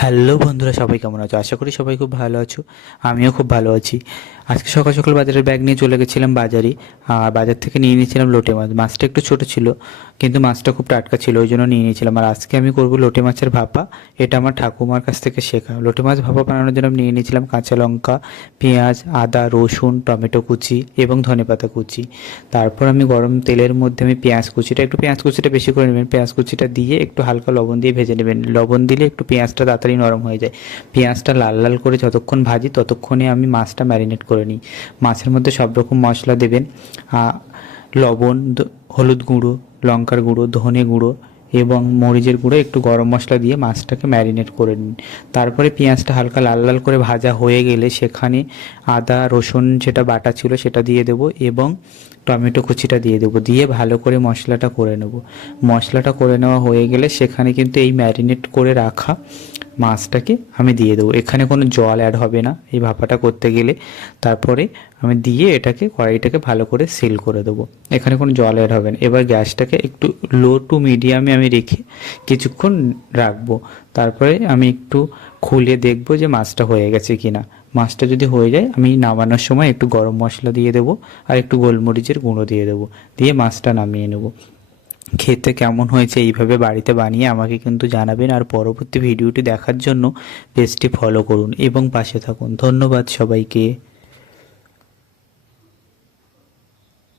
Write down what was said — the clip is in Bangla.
হ্যালো বন্ধুরা, সবাই কেমন আছো? আশা করি সবাই খুব ভালো আছো। আমিও খুব ভালো আছি। আজকে সকাল সকাল বাজারের ব্যাগ নিয়ে চলে গেছিলাম বাজারে। আর বাজার থেকে নিয়ে নিয়েছিলাম লোটে মাছ। মাছটা একটু ছোট ছিল, কিন্তু মাছটা খুব টাটকা ছিল, ওই জন্য নিয়ে নিয়েছিলাম। আর আজকে আমি করব লোটে মাছের ভাপা। এটা আমার ঠাকুমার কাছ থেকে শেখা। লোটে মাছ ভাপা বানানোর জন্য আমি নিয়ে নিয়েছিলাম কাঁচা লঙ্কা, পেঁয়াজ, আদা, রসুন, টমেটো কুচি এবং ধনেপাতা কুচি। তারপর আমি গরম তেলের মধ্যে আমি পেঁয়াজ কুচিটা বেশি করে নেবেন। পেঁয়াজ কুচিটা দিয়ে একটু হালকা লবণ দিয়ে ভেজে নেবেন। লবণ দিলে একটু পেঁয়াজটা তাড়াতাড়ি নরম হয়ে যায়। পেঁয়াজটা লাল লাল করে যতক্ষণ ভাজি ততক্ষণে আমি মাছটা ম্যারিনেট করে নিই। মাছের মধ্যে সব রকম মশলা দেবেন। লবণ, হলুদ গুঁড়ো, লঙ্কার গুঁড়ো, ধনে গুঁড়ো এবং মরিচের গুঁড়ো, একটু গরম মশলা দিয়ে মাছটাকে ম্যারিনেট করে নিন। তারপরে পেঁয়াজটা হালকা লাল লাল করে ভাজা হয়ে গেলে সেখানে আদা রসুন যেটা বাটা ছিল সেটা দিয়ে দেবো এবং টমেটো কুচিটা দিয়ে দেবো। দিয়ে ভালো করে মশলাটা করে নেব। মশলাটা করে নেওয়া হয়ে গেলে সেখানে কিন্তু এই ম্যারিনেট করে রাখা মাছটাকে আমি দিয়ে দেবো। এখানে কোনো জল অ্যাড হবে না এই ভাপাটা করতে গেলে। তারপরে আমি দিয়ে এটাকে কড়াইটাকে ভালো করে সিল করে দেবো। এখানে কোনো জল অ্যাড হবে না। এবার গ্যাসটাকে একটু লো টু মিডিয়ামে আমি রেখে কিছুক্ষণ রাখবো। তারপরে আমি একটু খুলে দেখবো যে মাছটা হয়ে গেছে কি না। মাছটা যদি হয়ে যায় আমি নামানোর সময় একটু গরম মশলা দিয়ে দেবো আর একটু গোলমরিচের গুঁড়ো দিয়ে দেবো। দিয়ে মাছটা নামিয়ে নেব। খেতে কেমন হয়েছে এইভাবে বাড়িতে বানিয়ে আমাকে কিন্তু জানাবেন। আর পরবর্তী ভিডিওটি দেখার জন্য পেজটি ফলো করুন এবং পাশে থাকুন। ধন্যবাদ সবাইকে।